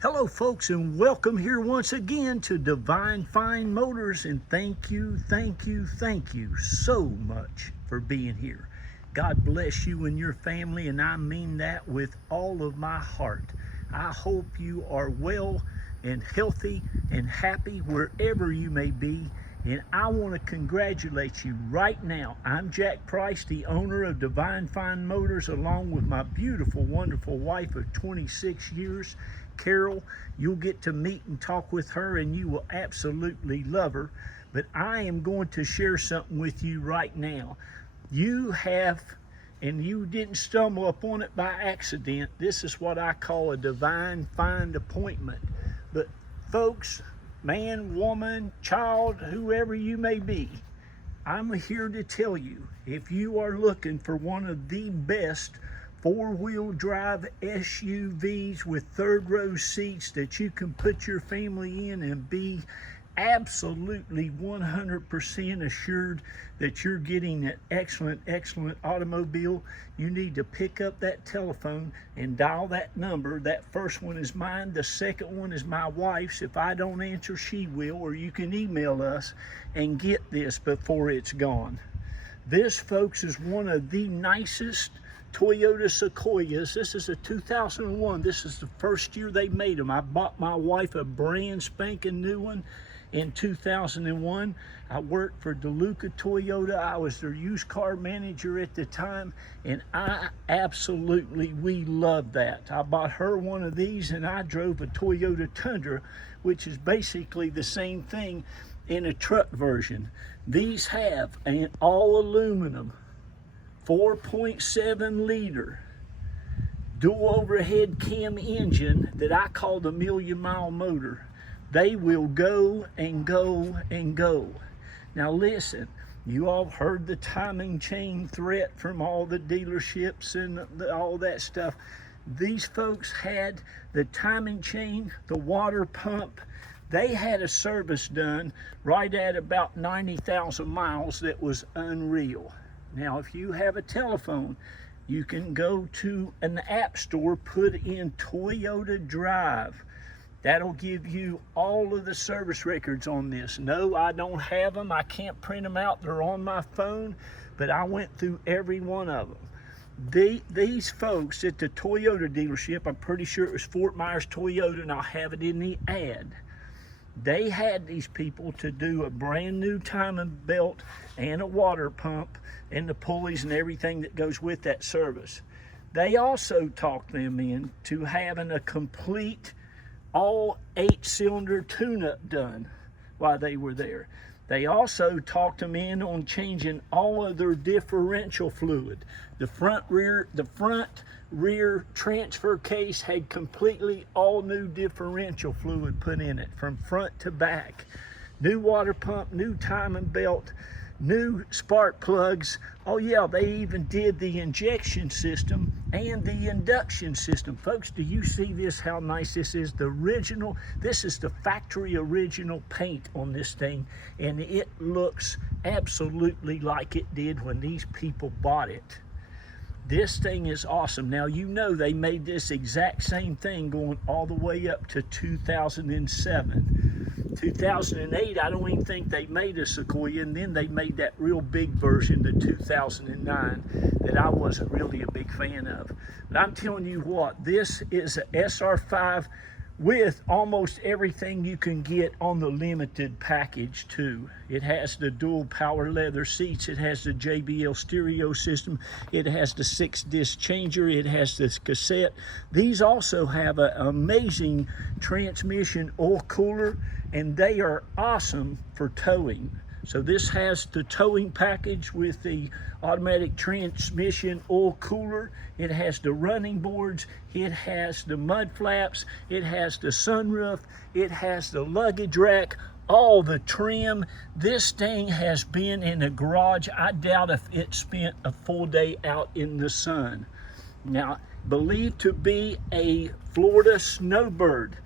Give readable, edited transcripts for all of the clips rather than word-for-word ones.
Hello folks, and welcome here once again to Divine Fine Motors, and thank you so much for being here. God bless you and your family, and I mean that with all of my heart. I hope you are well and healthy and happy wherever you may be, and I want to congratulate you right now. I'm Jack Price, the owner of Divine Fine Motors, along with my beautiful, wonderful wife of 26 years, Carol. You'll get to meet and talk with her, and you will absolutely love her. But I am going to share something with you right now. You have, and you didn't stumble upon it by accident. This is what I call a divine find appointment. But folks, man, woman, child, whoever you may be, I'm here to tell you, if you are looking for one of the best four-wheel drive SUVs with third-row seats that you can put your family in and be absolutely 100% assured that you're getting an excellent automobile, you need to pick up that telephone and dial that number. That first one is mine, the second one is my wife's. If I don't answer, she will, or you can email us and get this before it's gone. This, folks, is one of the nicest Toyota Sequoias. This is a 2001. This is the first year they made them. I bought my wife a brand spanking new one in 2001. I worked for DeLuca Toyota. I was their used car manager at the time, and we loved that. I bought her one of these, and I drove a Toyota Tundra, which is basically the same thing in a truck version. These have an all aluminum 4.7 liter dual overhead cam engine that I call the million-mile motor. They will go and go and go. Now listen, you all heard the timing chain threat from all the dealerships and all that stuff. These folks had the timing chain, the water pump. They had a service done right at about 90,000 miles that was unreal. Now, if you have a telephone, you can go to an app store, put in Toyota Drive. That'll give you all of the service records on this. No, I don't have them. I can't print them out. They're on my phone, but I went through every one of them. These folks at the Toyota dealership, I'm pretty sure it was Fort Myers Toyota, and I'll have it in the ad. They had these people to do a brand new timing belt and a water pump and the pulleys and everything that goes with that service. They also talked them in to having a complete all 8-cylinder tune-up done while they were there. They also talked them in on changing all of their differential fluid. The front rear transfer case had completely all new differential fluid put in it from front to back. New water pump, new timing belt, new spark plugs. Oh yeah, they even did the injection system and the induction system. Folks, do you see this, how nice this is? The original, this is the factory original paint on this thing, and it looks absolutely like it did when these people bought it. This thing is awesome. Now, you know they made this exact same thing going all the way up to 2007. 2008, I don't even think they made a Sequoia, and then they made that real big version, the 2009, that I wasn't really a big fan of. But I'm telling you what, this is a SR5 with almost everything you can get on the limited package too. It has the dual power leather seats, it has the JBL stereo system, it has the 6-disc changer, it has this cassette. These also have an amazing transmission oil cooler, and they are awesome for towing. So this has the towing package with the automatic transmission oil cooler. It has the running boards. It has the mud flaps. It has the sunroof. It has the luggage rack. All the trim. This thing has been in a garage. I doubt if it spent a full day out in the sun. Now, believed to be a Florida snowbird.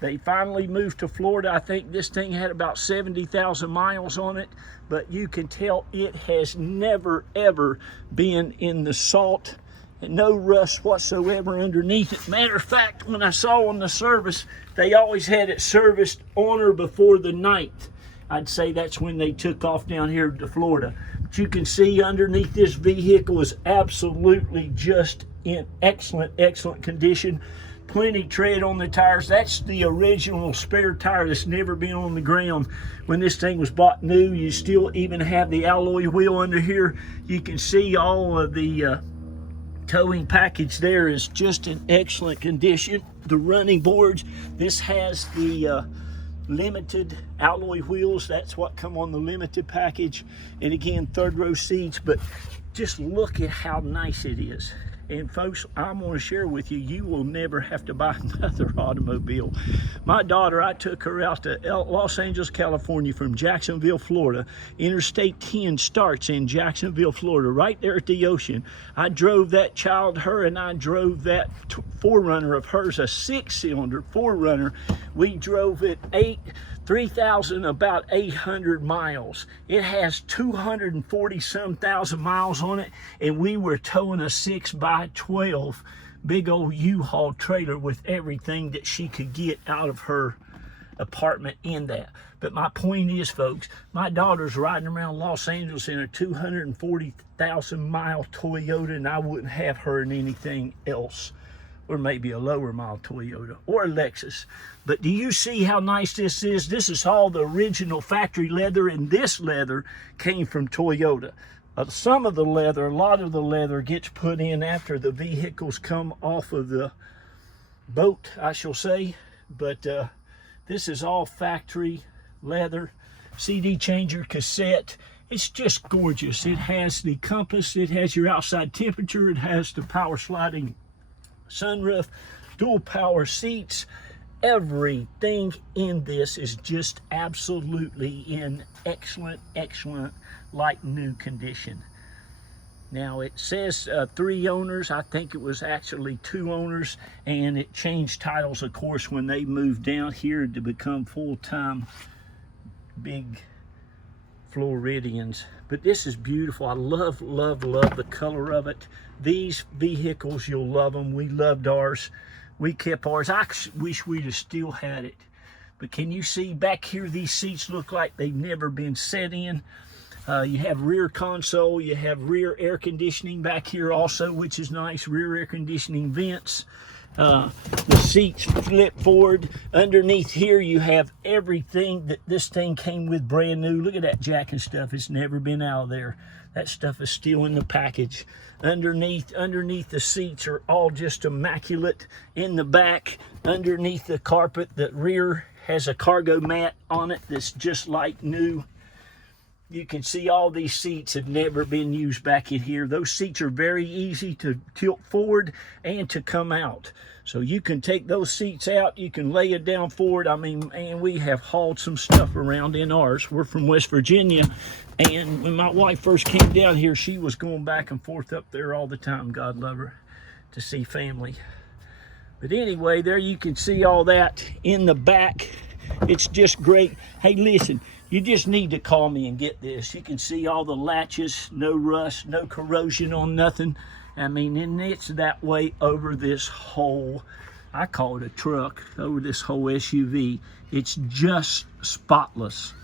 They finally moved to Florida. I think this thing had about 70,000 miles on it, but you can tell it has never ever been in the salt and no rust whatsoever underneath it. Matter of fact, when I saw on the service, they always had it serviced on or before the 9th. I'd say that's when they took off down here to Florida. But you can see underneath this vehicle is absolutely just in excellent condition. Plenty tread on the tires. That's the original spare tire that's never been on the ground. When this thing was bought new, you still even have the alloy wheel under here. You can see all of the towing package there is just in excellent condition. The running boards, this has the limited alloy wheels. That's what come on the limited package. And again, 3rd row seats, but just look at how nice it is. And folks, I'm going to share with you, you will never have to buy another automobile. My daughter, I took her out to Los Angeles, California from Jacksonville, Florida. Interstate 10 starts in Jacksonville, Florida, right there at the ocean. I drove that child, her and I drove that 4Runner of hers, a 6-cylinder 4Runner. We drove it 3,000, about 800 miles. It has 240-some thousand miles on it, and we were towing a 6x12 big old U-Haul trailer with everything that she could get out of her apartment in that. But my point is, folks, my daughter's riding around Los Angeles in a 240,000 mile Toyota, and I wouldn't have her in anything else. Or maybe a lower mile Toyota or a Lexus. But do you see how nice this is? This is all the original factory leather, and this leather came from Toyota. Some of the leather, a lot of the leather gets put in after the vehicles come off of the boat, I shall say. But this is all factory leather, CD changer, cassette. It's just gorgeous. It has the compass, it has your outside temperature, it has the power sliding sunroof, dual power seats. Everything in this is just absolutely in excellent like new condition. Now it says 3 owners. I think it was actually 2 owners, and it changed titles, of course, when they moved down here to become full-time big Floridians. But this is beautiful. I love the color of it. These vehicles, you'll love them. We loved ours. We kept ours. I wish we'd have still had it. But can you see back here, these seats look like they've never been set in. You have rear console, you have rear air conditioning back here also, which is nice. Rear air conditioning vents. The seats flip forward. Underneath here you have everything that this thing came with brand new. Look at that jack and stuff. It's never been out of there. That stuff is still in the package. Underneath the seats are all just immaculate. In the back, underneath the carpet, the rear has a cargo mat on it that's just like new. You can see all these seats have never been used back in here. Those seats are very easy to tilt forward and to come out. So you can take those seats out, you can lay it down forward. I mean, man, we have hauled some stuff around in ours. We're from West Virginia, and when my wife first came down here, she was going back and forth up there all the time, God love her, to see family. But anyway, there you can see all that in the back. It's just great. Hey, listen, you just need to call me and get this. You can see all the latches, no rust, no corrosion on nothing. I mean, and it's that way over this whole, I call it a truck, over this whole SUV. It's just spotless.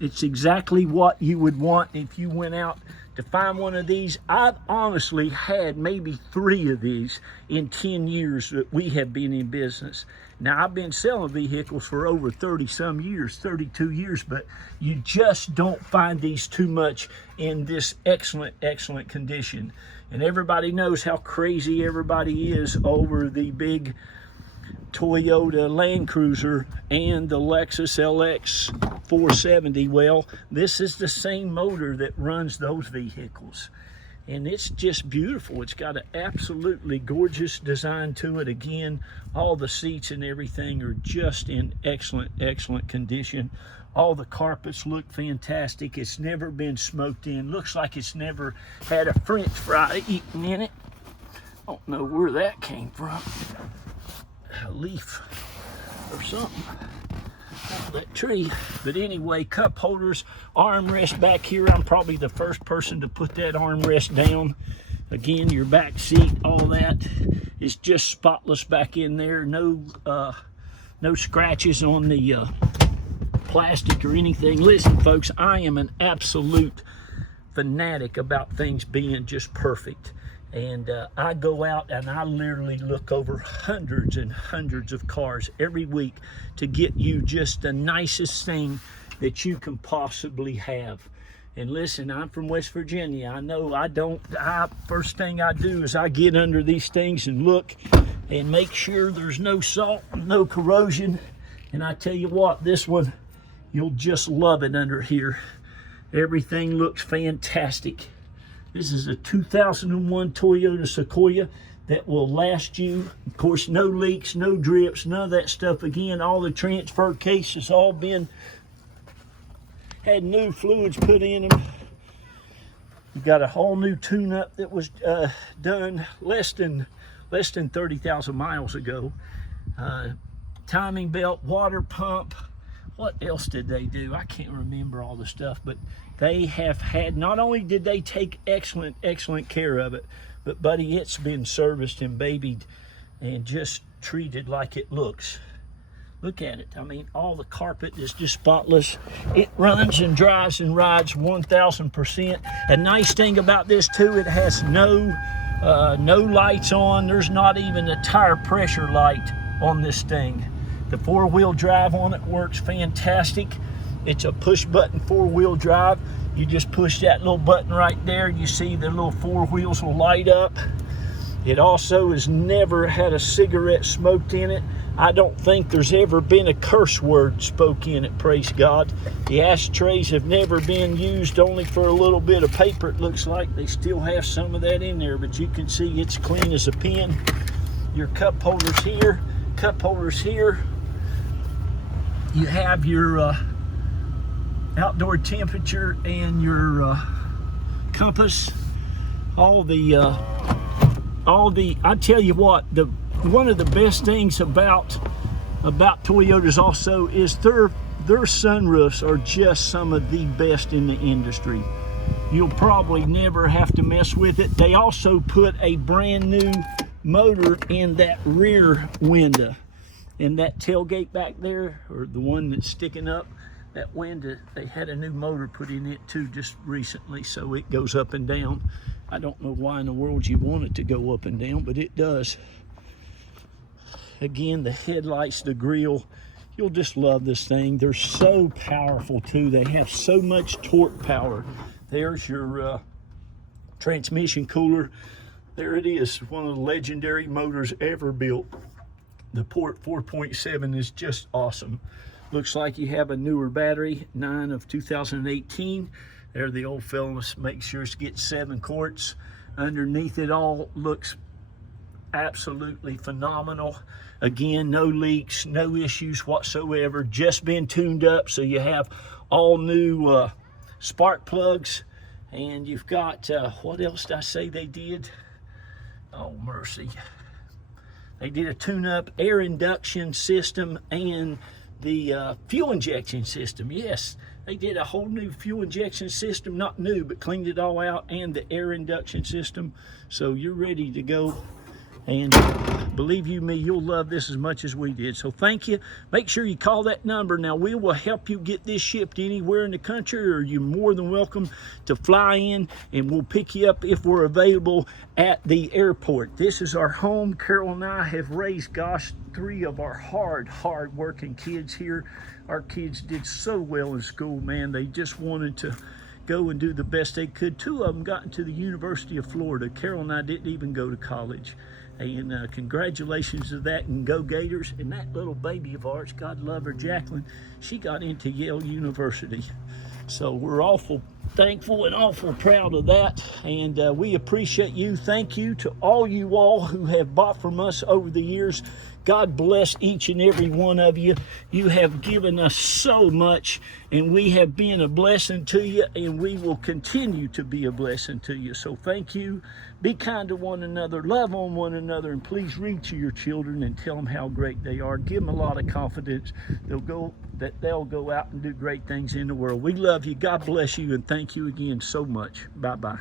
It's exactly what you would want if you went out to find one of these. I've honestly had maybe 3 of these in 10 years that we have been in business. Now, I've been selling vehicles for over 30-some years, 32 years, but you just don't find these too much in this excellent condition. And everybody knows how crazy everybody is over the big Toyota Land Cruiser and the Lexus LX 470. Well, this is the same motor that runs those vehicles. And it's just beautiful. It's got an absolutely gorgeous design to it. Again, all the seats and everything are just in excellent condition. All the carpets look fantastic. It's never been smoked in. Looks like it's never had a French fry eaten in it. I don't know where that came from. A leaf or something. That tree. But anyway, cup holders, armrest back here. I'm probably the first person to put that armrest down. Again, your back seat, all that is just spotless back in there. No scratches on the plastic or anything. Listen, folks, I am an absolute fanatic about things being just perfect. And I go out and I literally look over hundreds and hundreds of cars every week to get you just the nicest thing that you can possibly have. And listen, I'm from West Virginia. I know first thing I do is I get under these things and look and make sure there's no salt, no corrosion. And I tell you what, this one, you'll just love it under here. Everything looks fantastic. This is a 2001 Toyota Sequoia that will last you. Of course, no leaks, no drips, none of that stuff. Again, all the transfer cases all had new fluids put in them. You've got a whole new tune-up that was done less than 30,000 miles ago. Timing belt, water pump. What else did they do? I can't remember all the stuff, but they have had, not only did they take excellent care of it, but buddy, it's been serviced and babied and just treated like it looks. Look at it. I mean, all the carpet is just spotless. It runs and drives and rides 1000%. A nice thing about this too, it has no lights on. There's not even a tire pressure light on this thing. The 4-wheel drive on it works fantastic. It's a push button 4-wheel drive. You just push that little button right there. You see the little 4 wheels will light up. It also has never had a cigarette smoked in it. I don't think there's ever been a curse word spoke in it, praise God. The ashtrays have never been used, only for a little bit of paper. It looks like they still have some of that in there, but you can see it's clean as a pin. Your cup holders here, cup holders here. You have your outdoor temperature and your compass. I tell you what, one of the best things about Toyotas also is their sunroofs are just some of the best in the industry. You'll probably never have to mess with it. They also put a brand new motor in that rear window. And that tailgate back there, or the one that's sticking up, that window, they had a new motor put in it too just recently, so it goes up and down. I don't know why in the world you want it to go up and down, but it does. Again, the headlights, the grille, you'll just love this thing. They're so powerful too. They have so much torque power. There's your transmission cooler. There it is, one of the legendary motors ever built. The port 4.7 is just awesome. Looks like you have a newer battery, 9 of 2018. There the old fellas make sure to get 7 quarts. Underneath it all looks absolutely phenomenal. Again, no leaks, no issues whatsoever. Just been tuned up, so you have all new spark plugs. And you've got, what else did I say they did? Oh, mercy. They did a tune-up air induction system and the fuel injection system. Yes, they did a whole new fuel injection system, not new, but cleaned it all out, and the air induction system. So you're ready to go. And believe you me, you'll love this as much as we did. So thank you. Make sure you call that number. Now, we will help you get this shipped anywhere in the country, or you're more than welcome to fly in, and we'll pick you up if we're available at the airport. This is our home. Carol and I have raised, gosh, 3 of our hard working kids here. Our kids did so well in school, man. They just wanted to go and do the best they could. 2 of them got into the University of Florida. Carol and I didn't even go to college. And congratulations to that, and go Gators. And that little baby of ours, God love her, Jacqueline, she got into Yale University. So we're awful thankful and awful proud of that, and we appreciate you. Thank you to all you all who have bought from us over the years. God bless each and every one of you. You have given us so much, and we have been a blessing to you, and we will continue to be a blessing to you. So thank you. Be kind to one another, love on one another, and please read to your children and tell them how great they are. Give them a lot of confidence. They'll go out and do great things in the world. We love you. God bless you, and thank you again so much. Bye-bye.